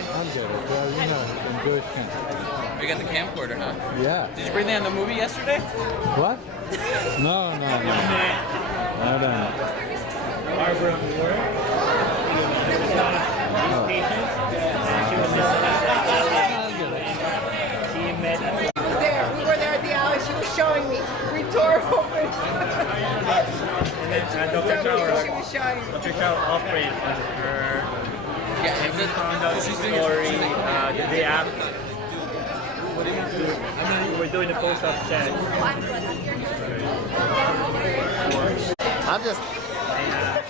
today? I'll get it. Well, you know, in Jewish camp. You got the camcorder, huh? Yeah. Did you bring that in the movie yesterday? What? No. I don't. Barbara Moore. She met. We were there at the alley. She was showing me. We tore it open. And then Dr. Chow She was showing me. Dr. Chow operated on her. Yeah, And we found out the story the day after. What did we do? We were doing the post-op check. I'm just.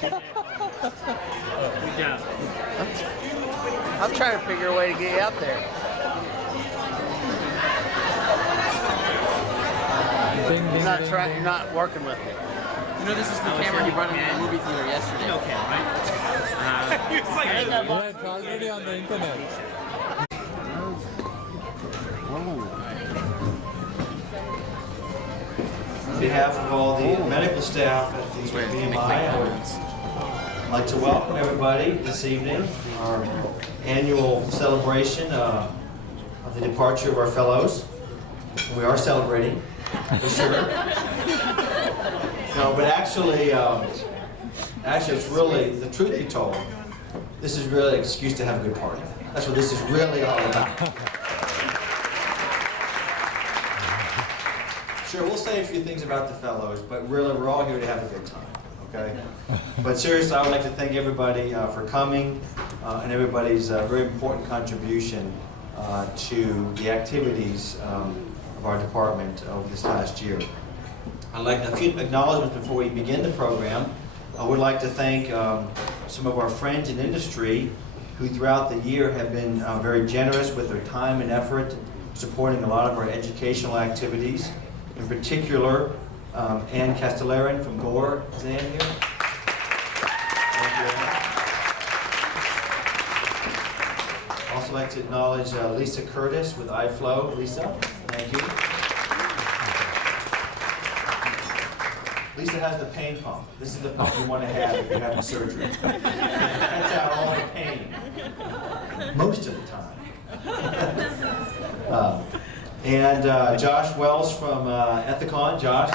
Good job. I'm trying to figure a way to get you out there. Ding, ding, You're not ding, trying. ding. You're not working with me. You know, this is the camera he brought in the movie theater yesterday. No can, right? Yeah, it's already on the internet. On behalf of all the medical staff at the BMI, I would like to welcome everybody this evening, our annual celebration of the departure of our fellows. We are celebrating, for sure. No, but actually it's really, the truth be told, this is really an excuse to have a good party. That's what this is really all about. Sure, we'll say a few things about the fellows, but really we're all here to have a good time, okay? But seriously, I would like to thank everybody for coming and everybody's very important contribution to the activities of our department over this last year. I'd like a few acknowledgments before we begin the program. I would like to thank some of our friends in industry who throughout the year have been very generous with their time and effort supporting a lot of our educational activities. In particular, Ann Castellarin from Gore. Is Ann here? Thank you, Ann. Also like to acknowledge Lisa Curtis with iFlow. Lisa, thank you. Lisa has the pain pump. This is the pump you want to have if you're having surgery. Cuts out all the pain. Most of the time. And Josh Wells from Ethicon. Josh.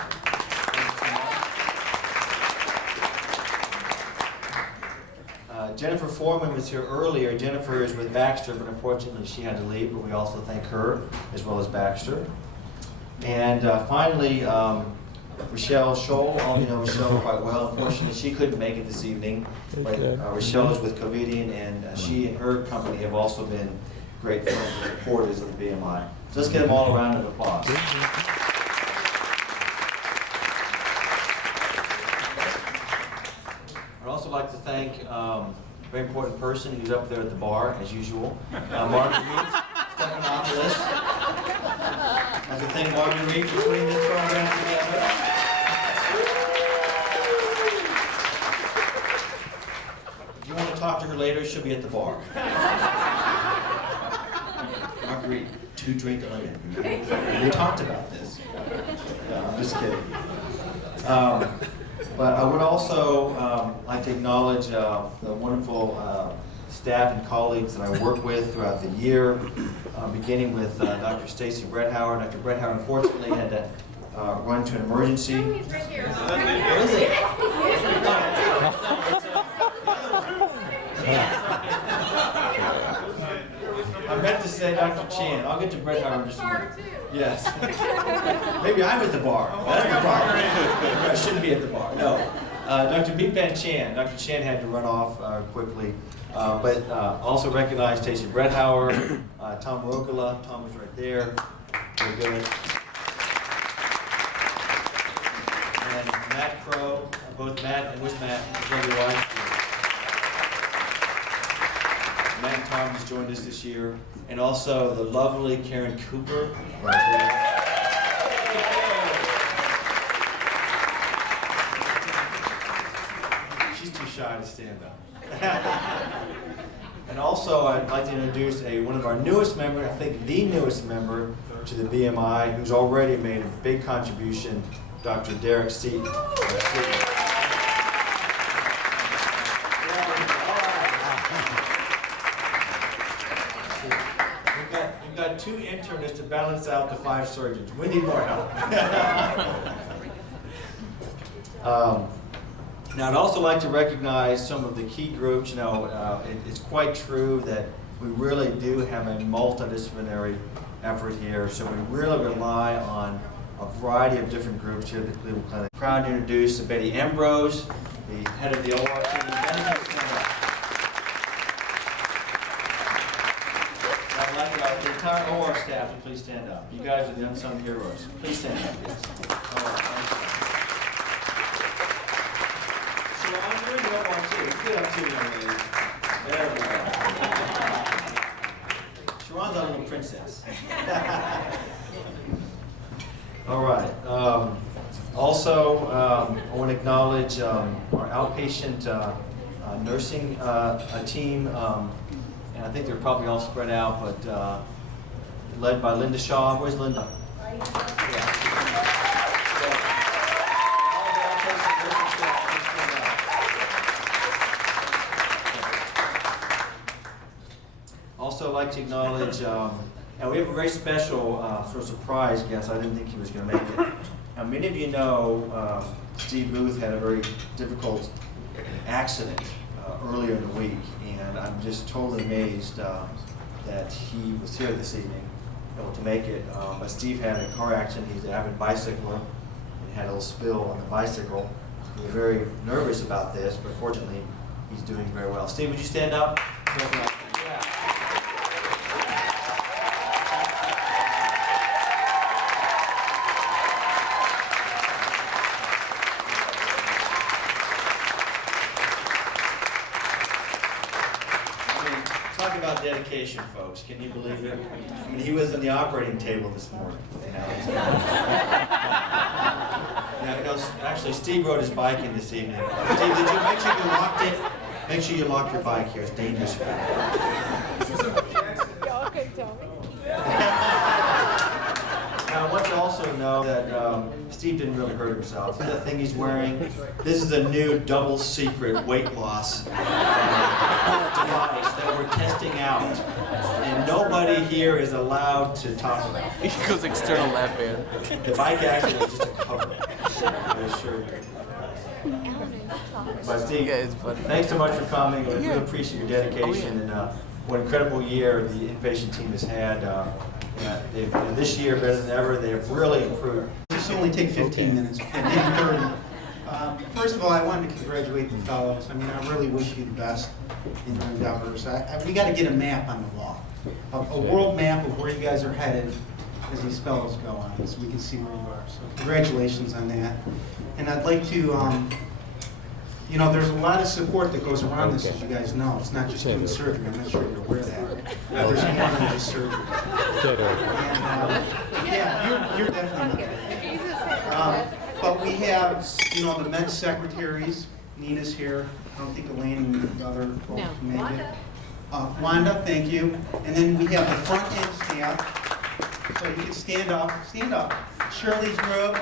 Jennifer Foreman was here earlier. Jennifer is with Baxter, but unfortunately she had to leave, but we also thank her as well as Baxter. And finally, Rochelle Scholl. All of you know Rochelle quite well. Unfortunately, she couldn't make it this evening, but Rochelle is with Covidian, and she and her company have also been great friends and supporters of the BMI. So let's give them all a round of applause. I'd also like to thank a very important person who's up there at the bar, as usual, Marguerite Stephanopoulos. I'd like to thank Marguerite for putting this program together. If you want to talk to her later, she'll be at the bar. Marguerite, 2 drink limit. We talked about this. No, I'm just kidding. But I would also like to acknowledge the wonderful staff and colleagues that I work with throughout the year, beginning with Dr. Stacy Bretthauer. Dr. Bretthauer unfortunately had to run to an emergency. He's right here. Where is he? I meant to say Dr. Chan. I'll get to Bretthauer in just a minute. Yes. Maybe I'm at the bar. That's the problem. I shouldn't be at the bar. No. Dr. Bigban Chan. Dr. Chan had to run off quickly. But also recognize Stacey Bretthauer, Tom Rokala. Tom is right there. Very good. And Matt Crow. Both Matt and with Matt, his lovely wife. Matt and Tom has joined us this year. And also the lovely Karen Cooper. Right there. She's too shy to stand up. And also I'd like to introduce one of our newest members, I think the newest member to the BMI, who's already made a big contribution, Dr. Derek Seaton. 2 internists to balance out the 5 surgeons. We need more help. Now, I'd also like to recognize some of the key groups. You know, it's quite true that we really do have a multidisciplinary effort here, so we really rely on a variety of different groups here at the Cleveland Clinic. Proud to introduce Betty Ambrose, the head of the OR team. Betty, stand up. I'd like the entire OR staff to please stand up. You guys are the unsung heroes. Please stand up, yes. All right, thank you. So I'm doing the OR too. Get up too, young ladies. There we go. Sharon's our little princess. All right. Also, I want to acknowledge our outpatient nursing team, and I think they're probably all spread out, but led by Linda Shaw. Where's Linda? Also, I'd like to acknowledge, and we have a very special sort of surprise guest. I didn't think he was going to make it. Now, many of you know Steve Booth had a very difficult accident earlier in the week, and I'm just totally amazed that he was here this evening, able to make it. But Steve had a car accident. He's an avid bicycler and had a little spill on the bicycle. We were very nervous about this, but fortunately, he's doing very well. Steve, would you stand up? Yeah. Talk about dedication, folks. Can you believe it? I mean, he was on the operating table this morning. Actually, Steve rode his bike in this evening. Steve, did you make sure you locked it? Make sure you lock your bike here. It's dangerous. Y'all can tell me. Now, I want you to also know that Steve didn't really hurt himself. The thing he's wearing, this is a new double secret weight loss device that we're testing out. And nobody here is allowed to talk about it. He goes external lab band. The bike accident is just a cover. I assure you. But Steve, thanks so much for coming. We really appreciate your dedication and what an incredible year the inpatient team has had. This year, better than ever, they have really improved. This will only take 15 minutes, maybe 30. First of all, I wanted to congratulate the fellows. I mean, I really wish you the best in your endeavors. We got to get a map on the wall, a world map of where you guys are headed as these fellows go on, so we can see where you are. So congratulations on that. And I'd like to, you know, there's a lot of support that goes around this, as you guys know. It's not just doing surgery. I'm not sure you're aware of that. There's more than just surgery. And, yeah, you're definitely not. But we have, you know, the med secretaries. Nina's here. I don't think Elaine and the other folks can make it. Wanda, thank you. And then we have the front end staff. So you can stand up. Stand up. Shirley's group.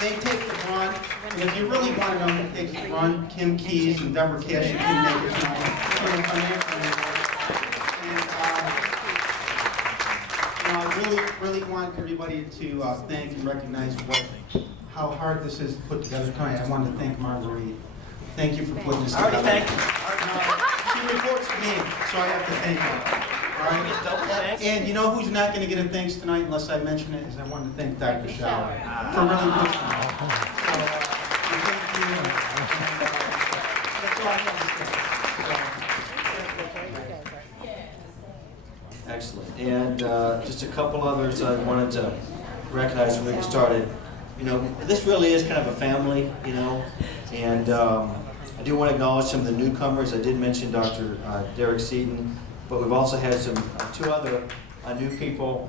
They take the brunt, and if you really want to know who takes the brunt, Kim Keys and Deborah Cash and Kim Makers know from the financial network. And I really want everybody to thank and recognize how hard this is to put together tonight. I want to thank Marguerite. Thank you for putting this together. I already thanked you. She reports to me, so I have to thank her. All right. And you know who's not going to get a thanks tonight unless I mention it? Is I want to thank Dr. Schauer for really pushing it. So, thank you. That's all I have to say. Excellent. And just a couple others I wanted to recognize when we get started. You know, this really is kind of a family, you know, and I do want to acknowledge some of the newcomers. I did mention Dr. Derek Seaton, but we've also had some 2 other new people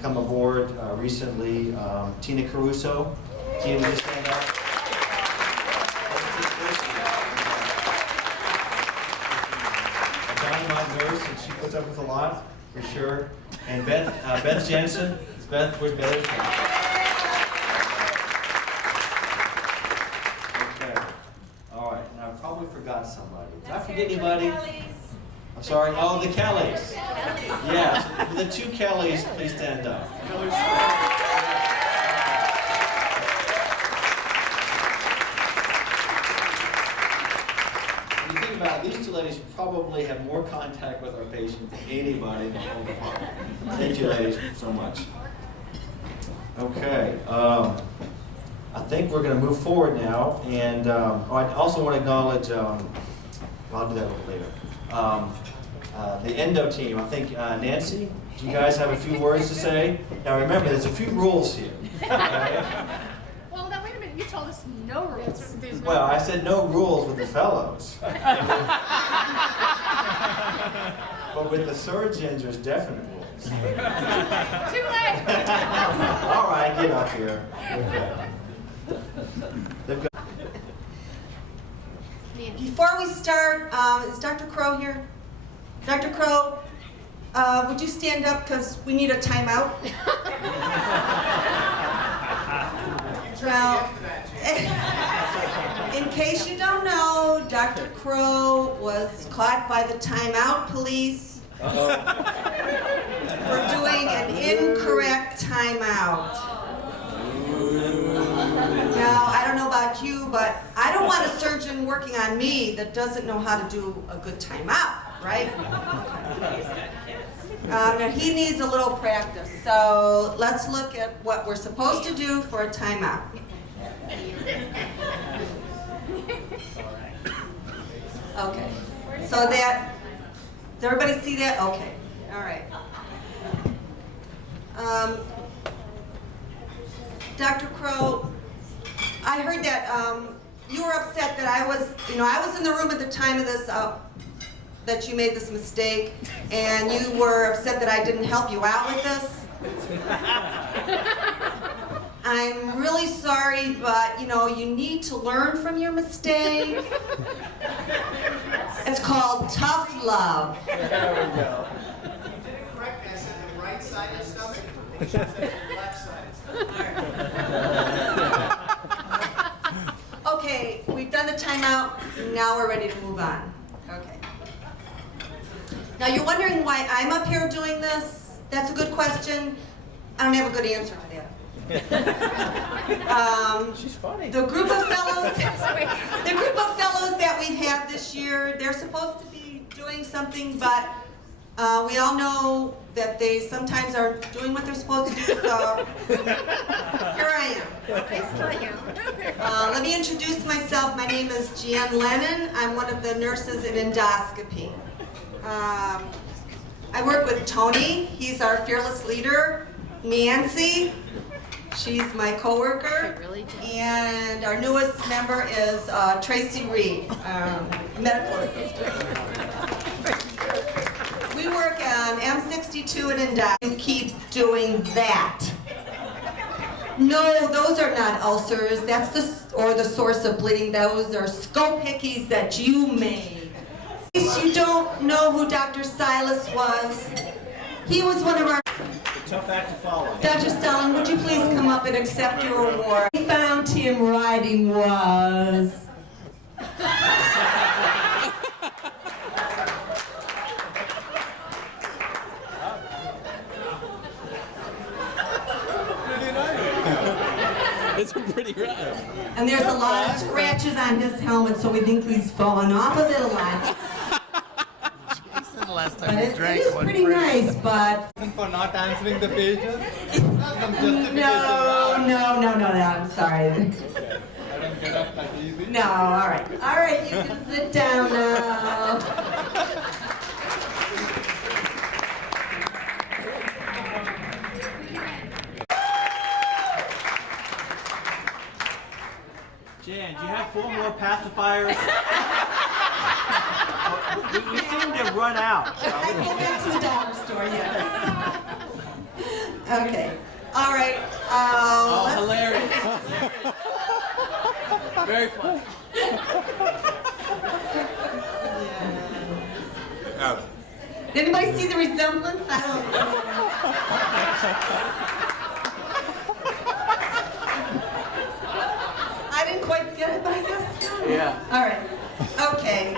come aboard recently. Tina Caruso. Tina, would you stand up? A dynamite nurse, and she puts up with a lot, for sure. And Beth Jensen. Beth, where's Beth? Okay. forget anybody? I'm sorry. Oh, the Kellys. Yes. The two Kellys, please stand up. When you think about it, these two ladies probably have more contact with our patients than anybody in the whole department. Thank you, ladies, so much. Okay. I think we're going to move forward now, and I also want to acknowledge, well, I'll do that a little later, the endo team. I think, Nancy, do you guys have a few words to say? Now remember, there's a few rules here. Okay? Well, now wait a minute. You told us no rules. Well, I said no rules with the fellows. But with the surgeons, there's definite rules. Too late. All right, get up here. Okay. They've got Before we start, is Dr. Crow here? Dr. Crow, would you stand up because we need a timeout? Well, in case you don't know, Dr. Crow was caught by the timeout police for doing an incorrect timeout. Now, I don't know about you, but I don't want a surgeon working on me that doesn't know how to do a good timeout, right? Now, he needs a little practice, so let's look at what we're supposed to do for a timeout. Okay, so that, does everybody see that? Okay, all right. Dr. Crow, I heard that you were upset that I was in the room at the time of this, that you made this mistake, and you were upset that I didn't help you out with this. I'm really sorry, but you need to learn from your mistake. It's called tough love. There we go. Correct, I said the right side of the stomach. You should say the left side of the stomach. Okay, we've done the timeout. Now we're ready to move on. Okay. Now you're wondering why I'm up here doing this? That's a good question. I don't have a good answer to that. She's funny. The group of fellows that we've had this year, they're supposed to be doing something, but we all know that they sometimes aren't doing what they're supposed to do, so here I am. Let me introduce myself. My name is Jan Lennon. I'm one of the nurses in endoscopy. I work with Tony. He's our fearless leader. Nancy. She's my coworker. And our newest member is Tracy Reed, medical assistant. We work on M62 and endoscopy. You keep doing that. No, those are not ulcers. That's the source of bleeding. Those are scope hickeys that you made. In case you don't know who Dr. Silas was, he was one of our... Tough act to follow. Dr. Stalin, would you please come up and accept your award? We found him writing was... It's a pretty ride. And there's a lot of scratches on his helmet, so we think he's fallen off of it a lot. The last But time it is pretty nice, but... For not answering the pages? No, I'm sorry. I don't get up that easy. No, all right. All right, you can sit down now. Jan, do you have 4 more pacifiers? we seem to have run out. I go back to the dollar store, yes. Okay. All right. Oh, hilarious. Very funny. Did anybody see the resemblance? I don't know. I didn't quite get it, but I guess. Yeah. All right. Okay.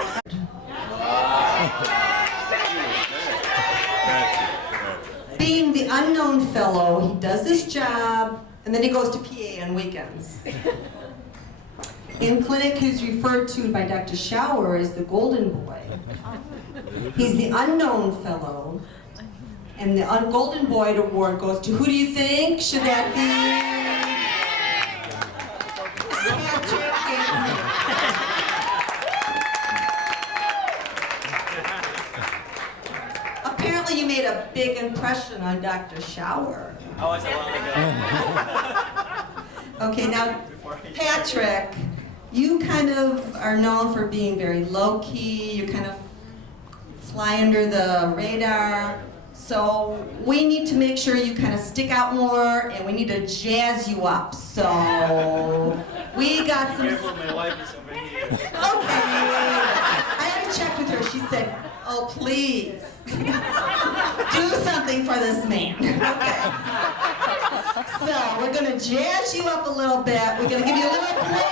job, and then he goes to PA on weekends. In clinic, he's referred to by Dr. Schauer as the golden boy. He's the unknown fellow, and the golden boy award goes to, who do you think? Should that be? Apparently you made a big impression on Dr. Schauer. I was a while ago. Okay, now, Patrick, you kind of are known for being very low-key. You kind of fly under the radar. So we need to make sure you kind of stick out more, and we need to jazz you up. So we got some... Careful, my wife is over here. Okay. I already checked with her. She said, oh, please. Do something for this man. Okay. So we're going to jazz you up a little bit. We're going to give you a little play.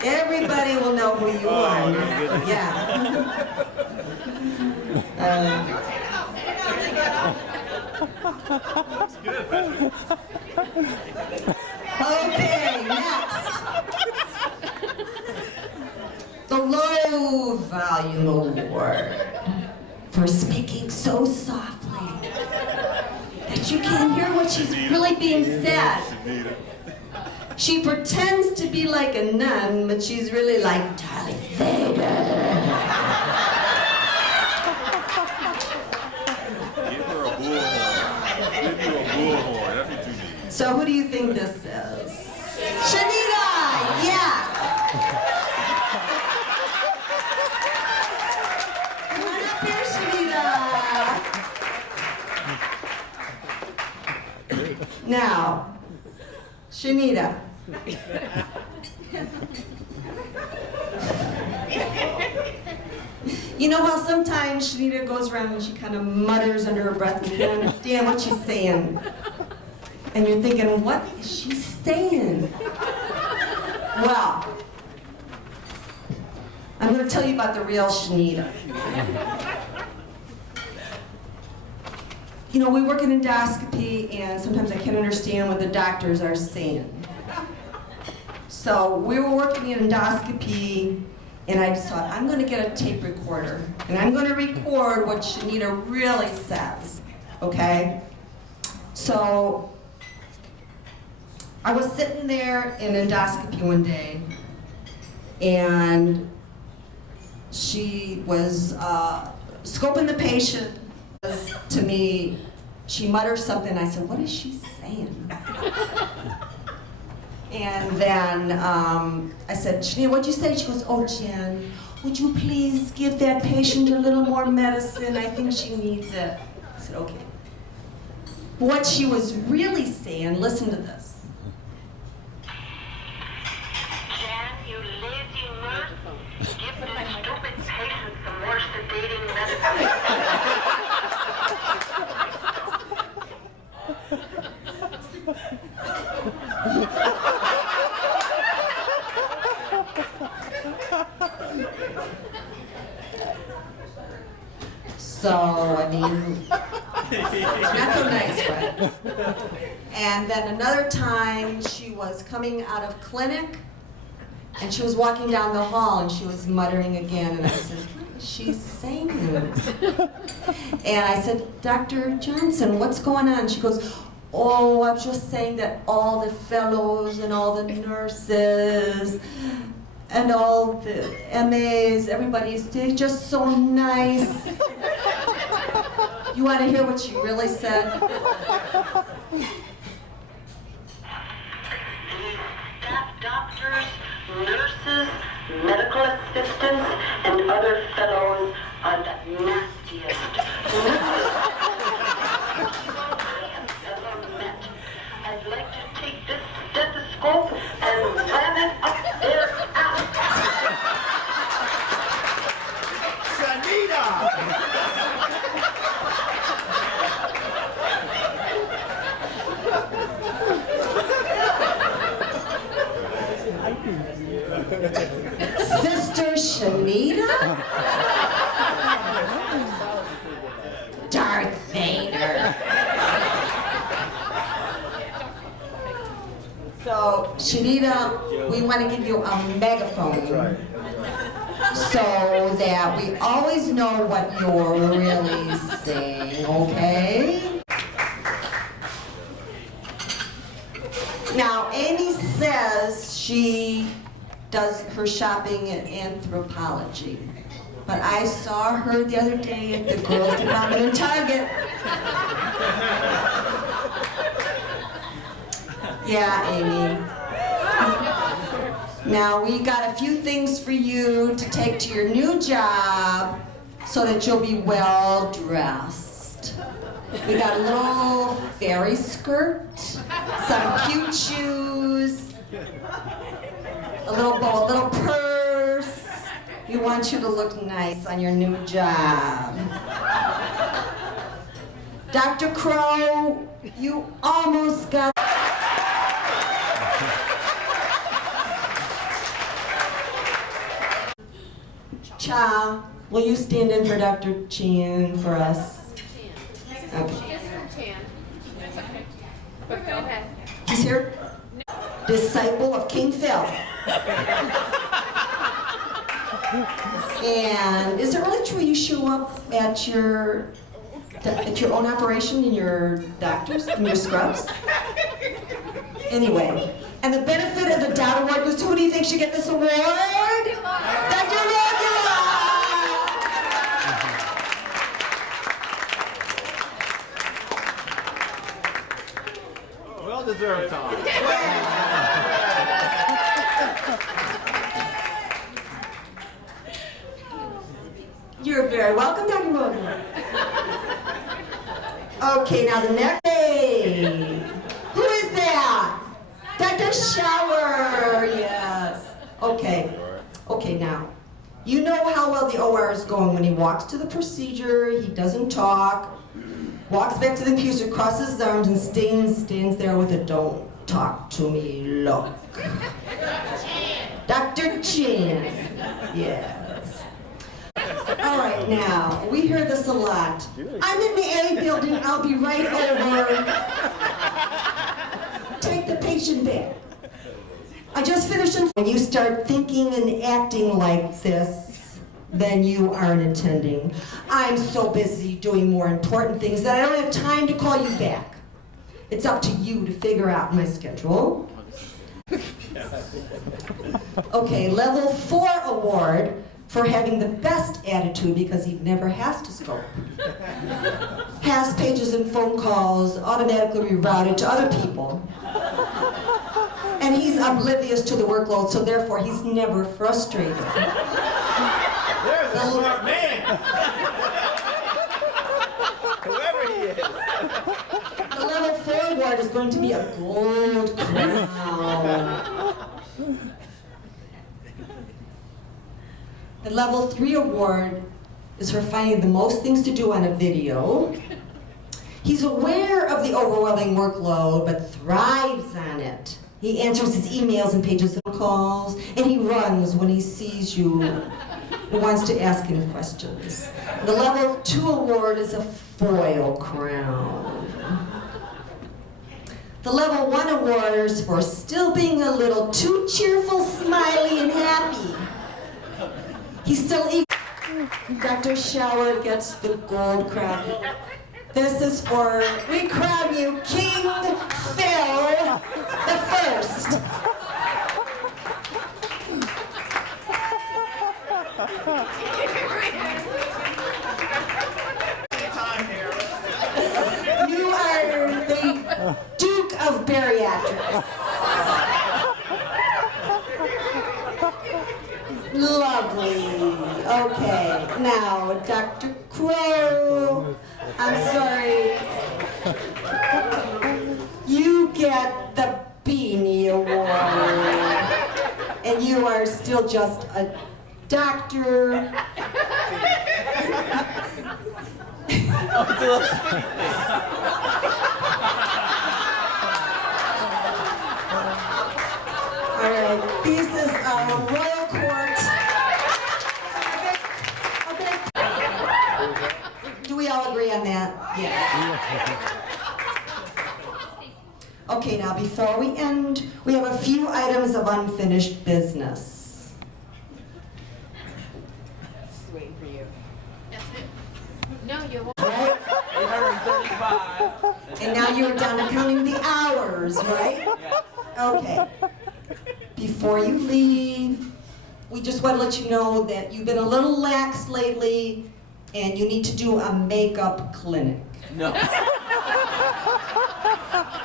Everybody will know who you are. Yeah. Okay, next. The Low Volume Award for speaking so softly that you can't hear what she's really being said. She pretends to be like a nun, but she's really like Darth Vader. Give her a bullhorn. Give you a bullhorn. That's what you need. So who do you think this is? Shanita! Yes! Come on up here, Shanita. Now, Shanita. You know how sometimes Shanita goes around and she kind of mutters under her breath and you can't understand what she's saying. And you're thinking, what is she saying? Well, I'm going to tell you about the real Shanita. You know, we work in endoscopy, and sometimes I can't understand what the doctors are saying. So we were working in endoscopy, and I just thought, I'm going to get a tape recorder, and I'm going to record what Shanita really says, okay? So I was sitting there in endoscopy one day, and she was scoping the patient. To me, she mutters something. I said, what is she saying? And then I said, Shanita, what'd you say? She goes, oh, Jen, would you please give that patient a little more medicine? I think she needs it. I said, okay. What she was really saying, listen to this. Jan, you lazy nurse, give this stupid patient some more sedating medicine. So, I mean, not so nice, right? And then another time, she was coming out of clinic, and she was walking down the hall, and she was muttering again, and I said, what is she saying? And I said, Dr. Johnson, what's going on? She goes, oh, I'm just saying that all the fellows and all the nurses and all the MAs, they're just so nice. You want to hear what she really said? Staff doctors, nurses, medical assistants, and other fellows are the nastiest I have ever met. I'd like to take this stethoscope and ram it up their ass. Shanita? Darth Vader. So, Shanita, we want to give you a megaphone so that we always know what you're really saying, okay? Now, Amy says she does her shopping in Anthropologie, but I saw her the other day at the girls' department in Target. Yeah, Amy. Now, we got a few things for you to take to your new job so that you'll be well dressed. We got a little fairy skirt, some cute shoes, a little bow, a little purse. We want you to look nice on your new job. Dr. Crow, you almost got... Cha, will you stand in for Dr. Chan for us? Okay. He's here. Disciple of King Phil. And is it really true you show up at your own operation in your doctors, in your scrubs? Anyway, and the benefit of the Dot Award goes to who do you think should get this award? Dr. Well deserved, Tom. You're very welcome, Dr. Morgan. Okay, now the next day. Who is that? Dr. Shower, yes. Okay, now. You know how well the OR is going when he walks to the procedure, he doesn't talk, walks back to the computer, crosses his arms, and stands there with a don't talk to me look. Dr. Chan, yes. All right, now, we hear this a lot. I'm in the A building, I'll be right over. Take the patient back. I just finished. When you start thinking and acting like this, then you aren't attending. I'm so busy doing more important things that I don't have time to call you back. It's up to you to figure out my schedule. Okay, level 4 award for having the best attitude because he never has to scope. Has pages and phone calls automatically rerouted to other people. And he's oblivious to the workload, so therefore he's never frustrated. There's a smart man. Whoever he is. The level 4 award is going to be a gold crown. The level 3 award is for finding the most things to do on a video. He's aware of the overwhelming workload, but thrives on it. He answers his emails and pages of calls, and he runs when he sees you and wants to ask him questions. The level 2 award is a foil crown. The level 1 award is for still being a little too cheerful, smiley, and happy. He's still eager. Dr. Shower gets the gold crown. This is for, we crown you King Phil the First. You are the Duke of Bariatrics. Lovely. Okay, now Dr. Crow, I'm sorry. You get the Beanie Award. And you are still just a doctor. All right, this is a royal court. agree on that? Yeah. Okay, now before we end, we have a few items of unfinished business. Just waiting for you. That's it. No, you won't. Right? 835. And now you're down to counting the hours, right? Yes. Okay. Before you leave, we just want to let you know that you've been a little lax lately and you need to do a makeup clinic. No.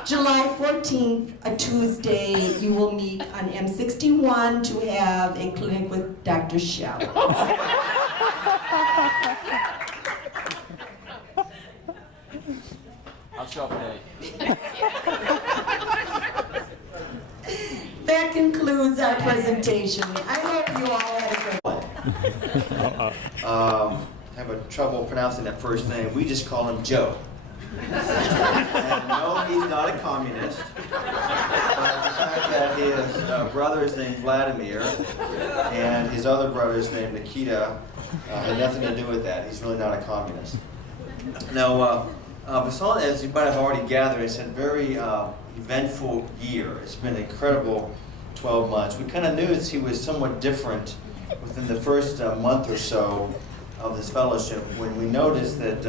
July 14th, a Tuesday, you will meet on M61 to have a clinic with Dr. Shell. I'll show up late. That concludes our presentation. I hope you all had a good Have a trouble pronouncing that first name. We just call him Joe. And no, he's not a communist. But the fact that his brother is named Vladimir and his other brother is named Nikita had nothing to do with that. He's really not a communist. Now, Vasant, as you might have already gathered, it's a very eventful year. It's been an incredible 12 months. We kind of knew that he was somewhat different within the first month or so of this fellowship when we noticed that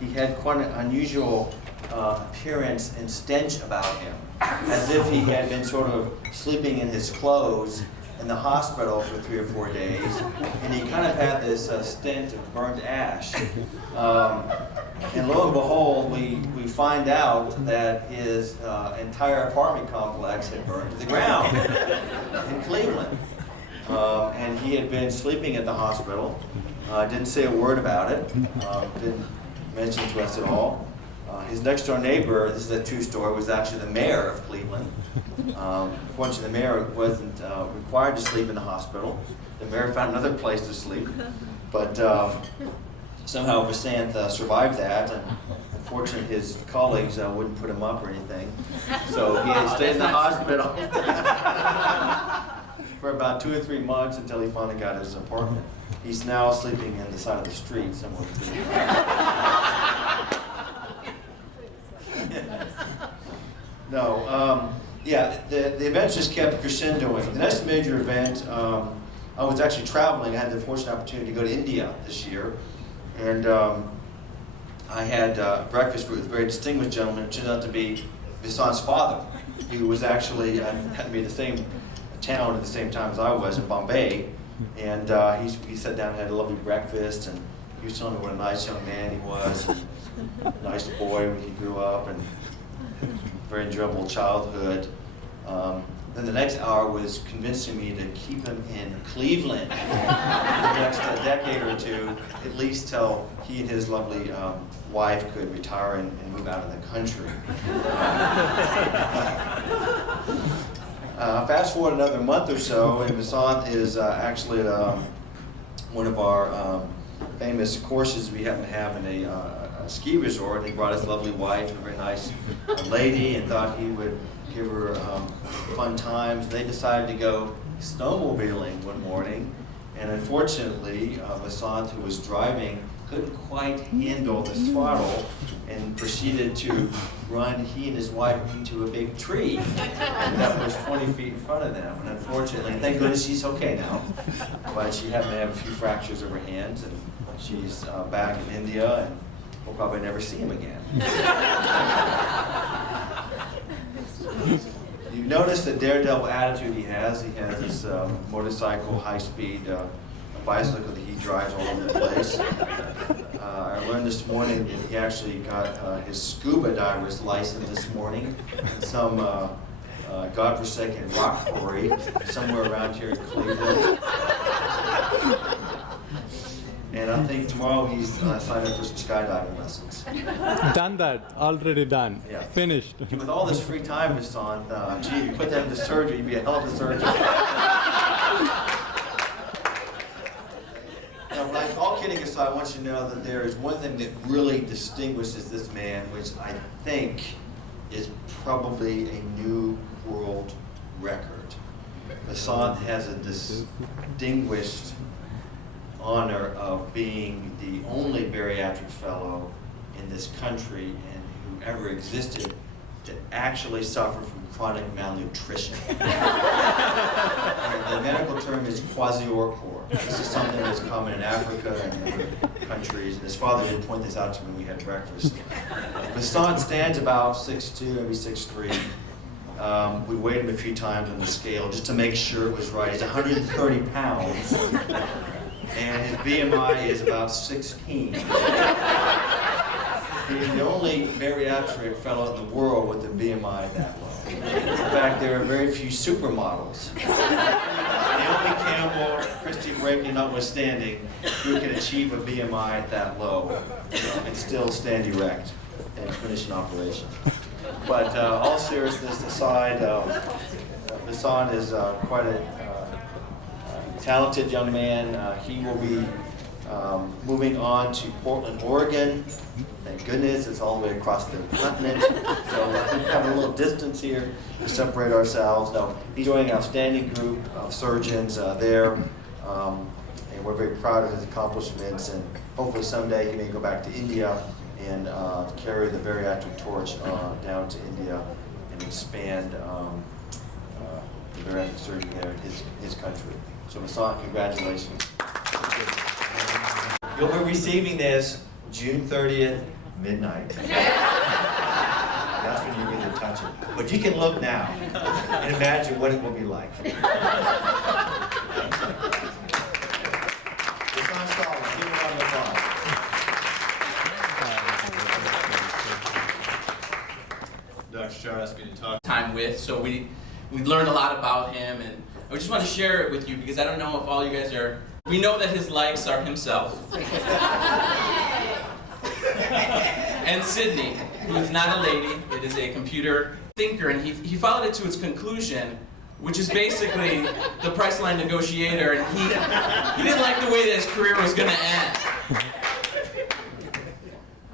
he had quite an unusual appearance and stench about him, as if he had been sort of sleeping in his clothes in the hospital for 3 or 4 days, and he kind of had this stench of burnt ash. And lo and behold, we find out that his entire apartment complex had burned to the ground in Cleveland. And he had been sleeping at the hospital, didn't say a word about it, didn't mention to us at all. His next door neighbor, this is a true story, was actually the mayor of Cleveland. Fortunately, the mayor wasn't required to sleep in the hospital. The mayor found another place to sleep. But somehow Vasant survived that, and unfortunately his colleagues wouldn't put him up or anything. So he had stayed in the hospital for about 2 or 3 months until he finally got his apartment. He's now sleeping in the side of the street somewhere. No, yeah, the events just kept crescendoing. The next major event, I was actually traveling. I had the fortunate opportunity to go to India this year, and I had breakfast with a very distinguished gentleman. It turned out to be Vasant's father, who was actually had to be in the same town at the same time as I was in Bombay, and he sat down and had a lovely breakfast, and he was telling me what a nice young man he was, and a nice boy when he grew up, and very enjoyable childhood. Then the next hour was convincing me to keep him in Cleveland for the next decade or two, at least till he and his lovely wife could retire and move out of the country. Fast forward another month or so, and Vasant is actually at one of our famous courses we happen to have in a ski resort. And he brought his lovely wife, a very nice lady, and thought he would give her fun times. They decided to go snowmobiling one morning, and unfortunately, Vasant, who was driving, couldn't quite handle the throttle and proceeded to run he and his wife into a big tree that was 20 feet in front of them. And unfortunately, thank goodness she's okay now, but she happened to have a few fractures of her hands, and she's back in India, and we'll probably never see him again. You notice the daredevil attitude he has. He has this motorcycle, high-speed bicycle that he drives all over the place. I learned this morning that he actually got his scuba diver's license this morning in some godforsaken rock quarry somewhere around here in Cleveland. And I think tomorrow he's signed up for some skydiving lessons. Done that, already done, Yeah. finished. With all this free time, Vasant, gee, if you put that into surgery, you'd be a hell of a surgeon. Now, all kidding aside, I want you to know that there is one thing that really distinguishes this man, which I think is probably a new world record. Vasant has a distinguished honor of being the only bariatric fellow in this country and who ever existed that actually suffer from chronic malnutrition. The medical term is kwashiorkor. This is something that's common in Africa and other countries, and his father did point this out to me when we had breakfast. Vasant stands about 6'2", maybe 6'3". We weighed him a few times on the scale just to make sure it was right. He's 130 pounds, and his BMI is about 16. He's the only bariatric fellow in the world with a BMI that low. In fact, there are very few supermodels. Naomi Campbell, Christy Brinkley notwithstanding, who can achieve a BMI that low and still stand erect and finish an operation. But all seriousness aside, Vasant is quite a talented young man. He will be moving on to Portland, Oregon. Thank goodness, it's all the way across the continent. So we have a little distance here to separate ourselves. No, he's joining an outstanding group of surgeons there. And we're very proud of his accomplishments. And hopefully someday he may go back to India and carry the bariatric torch down to India and expand the bariatric surgery there in his country. So Vasant, congratulations. You'll be receiving this June 30th, midnight. That's when you get to touch it. But you can look now and imagine what it will be like. Vasant Stalin, give him a round of applause. Dr. Shah asked me to talk time with, so we learned a lot about him, and I just want to share it with you because I don't know if all you guys are. We know that his likes are himself. And Sydney, who is not a lady, it is a computer thinker, and he followed it to its conclusion, which is basically the Priceline negotiator, and he didn't like the way that his career was going to end.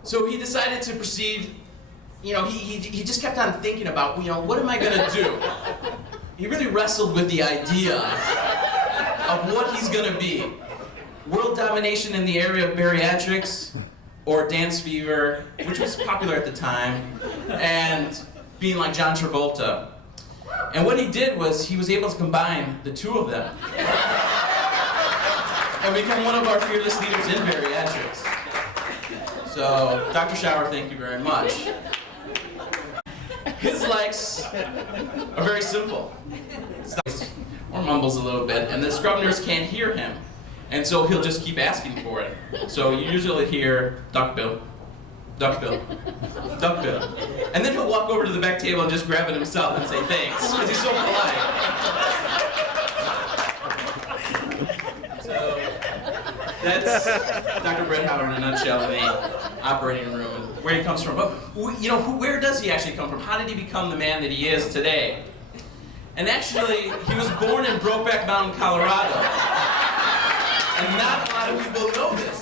So he decided to proceed, you know, he just kept on thinking about, you know, what am I going to do? He really wrestled with the idea of what he's going to be. World domination in the area of bariatrics, or dance fever, which was popular at the time, and being like John Travolta. And what he did was he was able to combine the two of them and become one of our fearless leaders in bariatrics. So, Dr. Shower, thank you very much. His likes are very simple. Or mumbles a little bit, and the scrub nurse can't hear him. And so he'll just keep asking for it. So you usually hear, Duck Bill, Duck Bill, Duck Bill. And then he'll walk over to the back table and just grab it himself and say thanks, because he's so polite. So that's Dr. Brett Howard in a nutshell in the operating room and where he comes from. But you know, where does he actually come from? How did he become the man that he is today? And actually, he was born in Brokeback Mountain, Colorado. And not a lot of people know this.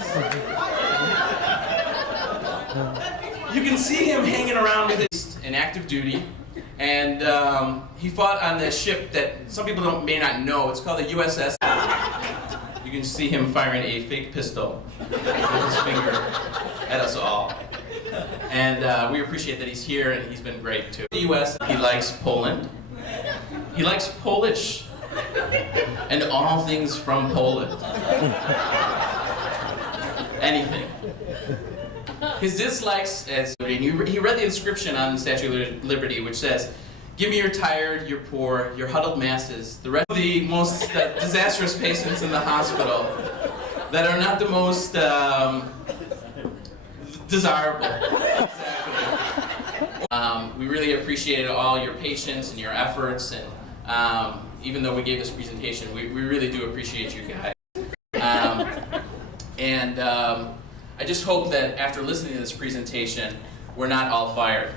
You can see him hanging around with his in active duty, and he fought on this ship that some people may not know. It's called the USS. You can see him firing a fake pistol with his finger at us all. And we appreciate that he's here, and he's been great too. The U.S. He likes Poland. He likes Polish. And all things from Poland. Anything. His dislikes, he read the inscription on the Statue of Liberty, which says, "Give me your tired, your poor, your huddled masses, the rest of the most disastrous patients in the hospital that are not the most desirable." Exactly. We really appreciated all your patience and your efforts, and even though we gave this presentation, we really do appreciate you guys. I just hope that after listening to this presentation, we're not all fired.